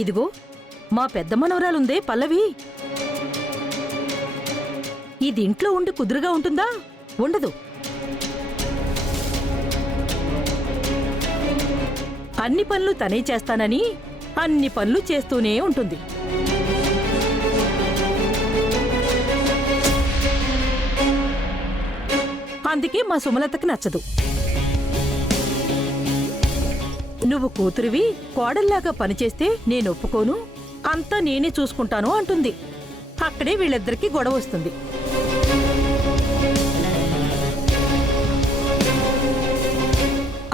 ఇదిగో మా పెద్ద మనవరాలుందే పల్లవి. ఇది ఇంట్లో ఉండి కుదురుగా ఉంటుందా? ఉండదు. అన్ని పనులు తనే చేస్తానని అన్ని పనులు చేస్తూనే ఉంటుంది. అందుకే మా సుమలతకి నచ్చదు. నువ్వు కూతురివి కోడల్లాగా పనిచేస్తే నేను ఒప్పుకోను, అంతా నేనే చూసుకుంటాను అంటుంది. అక్కడే వీళ్ళిద్దరికీ గొడవ వస్తుంది.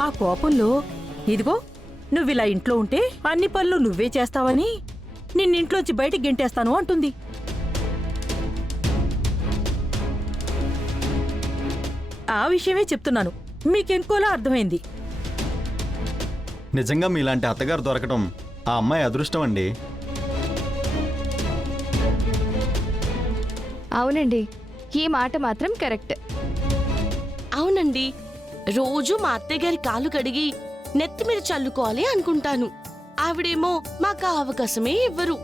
ఆ కోపంలో ఇదిగో నువ్విలా ఇంట్లో ఉంటే అన్ని పనులు నువ్వే చేస్తావని నిన్నింట్లోంచి బయటికి గెంటేస్తాను అంటుంది. ఆ విషయమే చెప్తున్నాను, మీకెంకోలా అర్థమైంది. నిజంగా మీలాంటి అత్తగారు దొరకటం ఆ అమ్మాయి అదృష్టం అండి. అవునండి, ఈ మాట మాత్రం కరెక్ట్. అవునండి, రోజు మా అత్తయ్యగారి కాలు కడిగి నెత్తి మీద చల్లుకోవాలి అనుకుంటాను. ఆవిడేమో మాకు ఆ అవకాశమే ఇవ్వరు.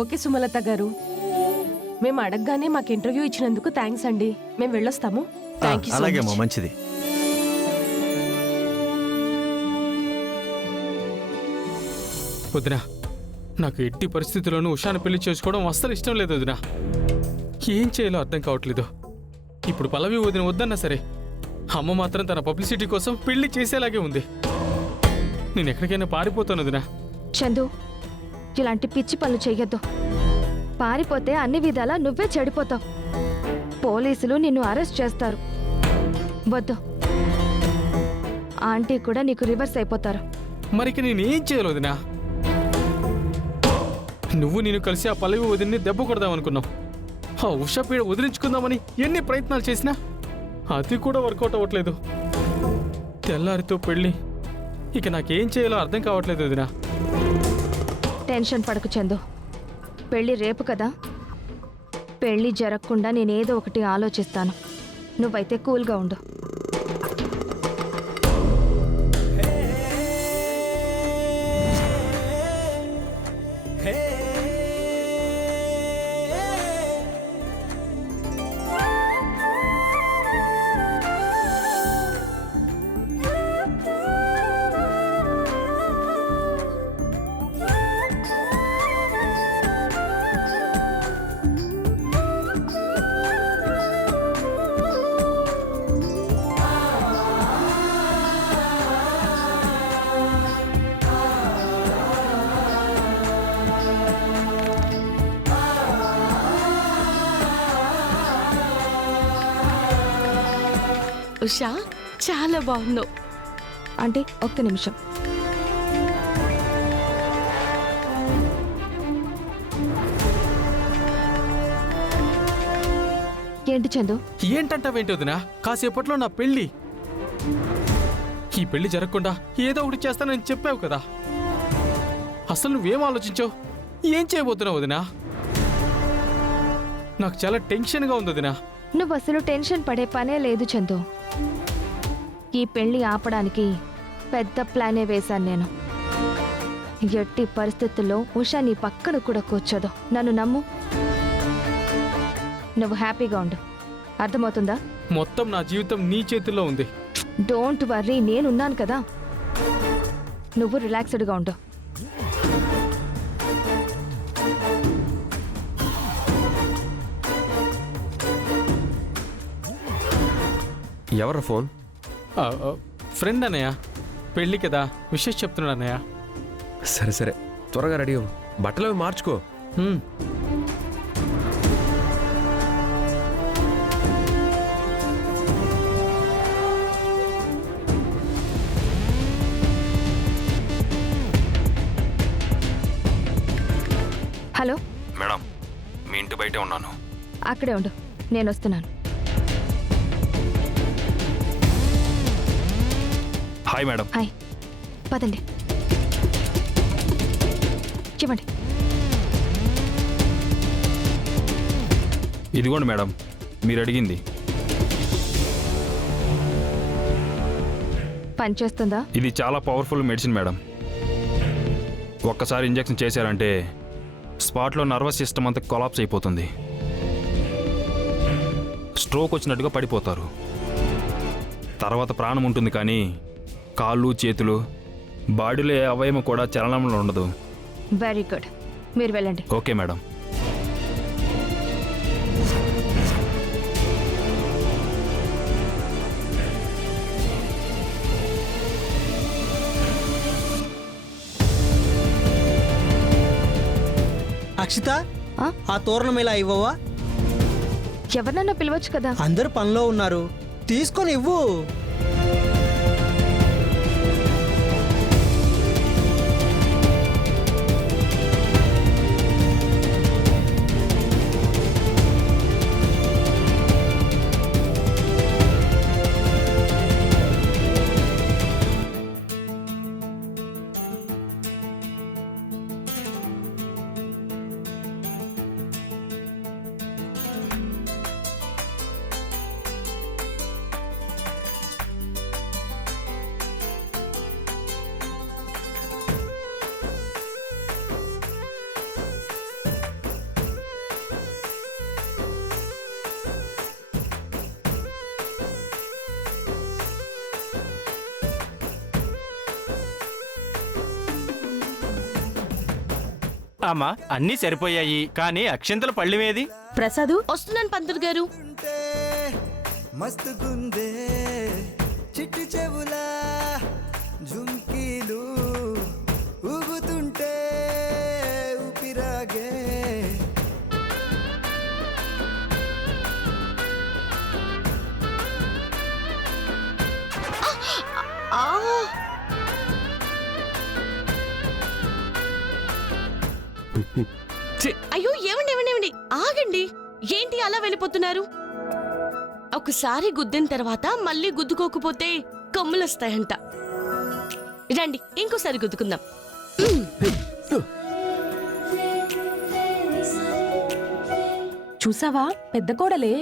ఓకే సుమలత గారు, మేము అడగగానే మాకు ఇంటర్వ్యూ ఇచ్చినందుకు థ్యాంక్స్ అండి. మేము వెళ్ళొస్తాము. థ్యాంక్ యూ సో అలాగే మచ్. మంచిది. వదినా, నాకు ఎట్టి పరిస్థితుల్లోనూ ఉషాను పెళ్లి చేసుకోవడం అస్సలు ఇష్టం లేదు వదినా. ఏం చేయాలో అర్థం కావట్లేదు. ఇప్పుడు పల్లవి వదిన వద్దన్నా సరే, అమ్మ మాత్రం తన పబ్లిసిటీ కోసం పెళ్లి చేసేలాగే ఉంది. నేను ఎక్కడికైనా పారిపోతాను వదినా. చందు, ఇలాంటి పిచ్చి పనులు చెయ్యొద్దు. పారిపోతే అన్ని విధాలా నువ్వే చెడిపోతావు. పోలీసులు నిన్ను అరెస్ట్ చేస్తారు. వద్దు, ఆంటీ కూడా నీకు రివర్స్ అయిపోతారు. మరికి నేనేం చేయాలి వదినా? నువ్వు నేను కలిసి ఆ పల్లవి వదిన్ని దెబ్బ కొడదామనుకున్నావు. ఆ ఉషా పీడ వదిలించుకుందామని ఎన్ని ప్రయత్నాలు చేసినా అది కూడా వర్కౌట్ అవ్వట్లేదు. తెల్లారితో పెళ్ళి, ఇక నాకేం చేయాలో అర్థం కావట్లేదు వదినా. టెన్షన్ పడకు చందు, పెళ్ళి రేపు కదా. పెళ్ళి జరగకుండా నేనేదో ఒకటి ఆలోచిస్తాను. నువ్వైతే కూల్గా ఉండు. ఉషా, చాలా బాగున్నావు. ఆంటీ ఒక్క నిమిషం. ఏంటి చందు? ఏంటంటావేంటి వదినా? కాసేపట్లో నా పెళ్ళి. ఈ పెళ్లి జరగకుండా ఏదో ఒకటి చేస్తానని చెప్పావు కదా. అసలు నువ్వేం ఆలోచించావు? ఏం చేయబోతున్నావు వదినా? నాకు చాలా టెన్షన్గా ఉంది వదినా. నువ్వు అసలు టెన్షన్ పడే పనే లేదు చందు. ఈ పెళ్లి ఆపడానికి పెద్ద ప్లానే వేశాను నేను. ఎట్టి పరిస్థితుల్లో ఉషా నీ పక్కన కూడా కూర్చోదు. నన్ను నమ్ము. నువ్వు హ్యాపీగా ఉండు, అర్థమవుతుందా? మొత్తం నా జీవితం నీ చేతుల్లో ఉంది. డోంట్ వర్రీ, నేనున్నాను కదా. నువ్వు రిలాక్స్డ్గా ఉండు. ఎవరు ఫోన్? ఫ్రెండ్ అన్నయ్య, పెళ్ళి కదా, విషయం చెప్తున్నాడు అన్నయ్య. సరే సరే, త్వరగా రెడీ అవ్వు, బట్టలు అవి మార్చుకో. హలో మేడం, మీ ఇంటి బయటే ఉన్నాను. అక్కడే ఉండు, నేను వస్తున్నాను. Hi madam. హాయ్, పదండి. ఇవ్వండి. ఇదిగోండి మేడం, మీరు అడిగింది. పనిచేస్తుందా? ఇది చాలా పవర్ఫుల్ మెడిసిన్ మేడం. ఒక్కసారి ఇంజెక్షన్ చేశారంటే స్పాట్లో నర్వస్ సిస్టమ్ అంతా కొలాప్స్ అయిపోతుంది. స్ట్రోక్ వచ్చినట్టుగా పడిపోతారు. తర్వాత ప్రాణం ఉంటుంది కానీ కాళ్ళు చేతులు బాడీలో ఏ అవయవం కూడా చలనంలో ఉండదు. వెరీ గుడ్, మీరు వెళ్ళండి. Okay madam. అక్షిత, ఆ? ఆ తోరణం ఇలా ఇవ్వవా? ఎవరినన్నా పిలవచ్చు కదా. అందరూ పనిలో ఉన్నారు, తీసుకొని ఇవ్వు. అమ్మా అన్నీ సరిపోయాయి, కానీ అక్షంతల పళ్ళెమేది? ప్రసాదు, వస్తున్నాను పంతులు గారు. మస్తు గుందే చిట్టి చెవులా జుంకీలు ఊగుతుంటే ఊపిరాగే. ఆ! అయ్యో, ఏమండి ఏమండి ఏమండి, ఆగండి. ఏంటి అలా వెళ్ళిపోతున్నారు? ఒకసారి గుద్దిన తర్వాత మళ్ళీ గుద్దుకోకపోతే కొమ్ములొస్తాయంట. రండి, ఇంకోసారి గుద్దుకుందాం. చూసావా, పెద్ద కోడలే.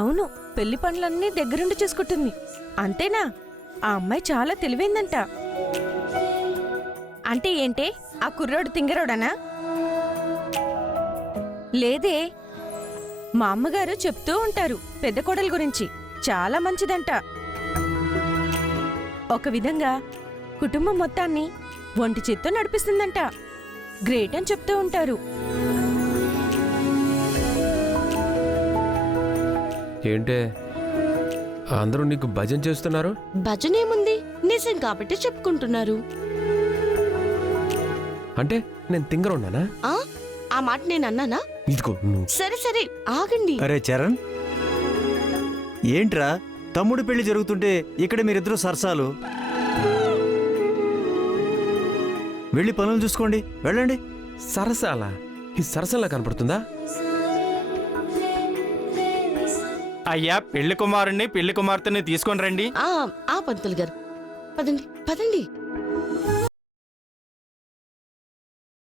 అవును, పెళ్లి పనులన్నీ దగ్గరుండి చూసుకుంటుంది. అంతేనా? ఆ అమ్మాయి చాలా తెలివైందంట. అంటే ఏంటే, ఆ కుర్రోడు తింగరోడనా? లేదే, మా అమ్మగారు చెప్తూ ఉంటారు పెద్ద కోడల గురించి. చాలా మంచిదంట. ఒక విధంగా కుటుంబం మొత్తాన్ని ఒంటి చేత్తో నడిపిస్తుందంట. గ్రేట్ అని చెప్తూ ఉంటారు. ఏంటే అందరూ నీకు భజన చేస్తున్నారు? భజనేముంది, నిజం కాబట్టి చెప్పుకుంటున్నారు. అంటే నేను తింగరున్నానా? ఆ మాట నేను అన్నానా? ఇదిగో నువ్వు. సరే సరే, ఆగండి. అరే చరణ్, ఏంట్రా తమ్ముడు పెళ్లి జరుగుతుంటే ఇక్కడ మీరిద్దరూ సరసాలు? వెళ్ళి పనులు చూసుకోండి, వెళ్ళండి. సరసాలా? ఈ సరసంలా కనపడుతుందా? అయ్యా, పెళ్లి కుమారుణ్ణి పెళ్లి కుమార్తెని తీసుకొని రండి. ఆ పంతులు గారు, పదండి పదండి.